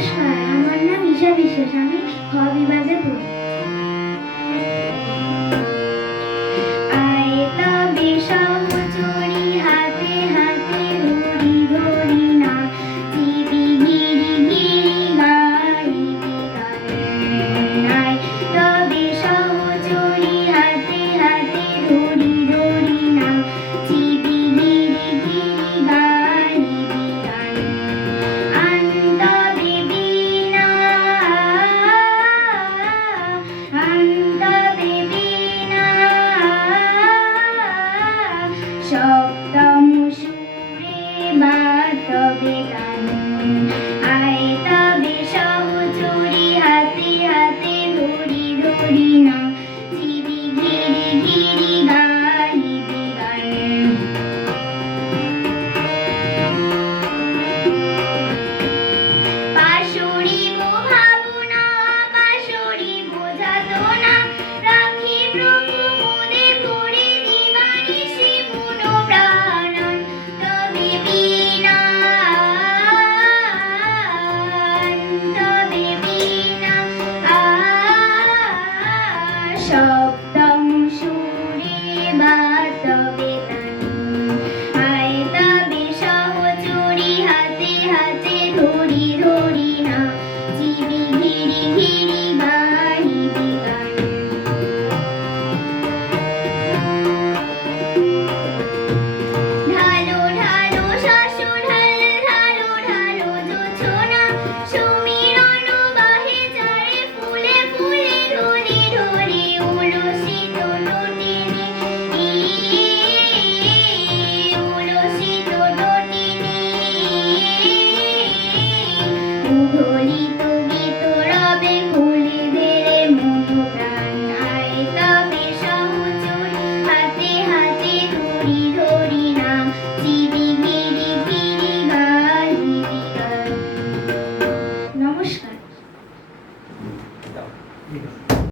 নমস্কার, আমার নাম ঈশা বিশ্বাস। আমি খ বিভাগে পড়ি। আয় তবে সহচরী হাতে হাতে ধরি ধরি না, দিবি গিরি গিরি গাইবি গান। আয় তবে সহচরী হাতে হাতে ধরি ধরি না, দিবি গিরি গিরি গাইবি গান। সপ্তম সুরে বাতবে গান। আয় তবে সহচরী হাতে হাতে ধরি ধরি না, দিবি গিরি গিরি গাইবি গান। পাশরিব ভাবনা পাশরিব যাতনা, রাখি প্রভু মোরে করে দিবানিশি মন প্রাণ। তবে বিনা তবে বিনা সপ্তম সুরে বাতবে গান। আয় তবে সহচরী হাতে হাতে ধরি ধরি না, দিবি গিরি গিরি গাইবি গান। ঢালো ঢালো শাশু ঢাল ঢালো ঢালো জোছনা, সমীরণ বাহে চারে ফুলে ফুলে ঢলে ঢলে উলসিত নটিনী, উলসিত নটিনী উধলিত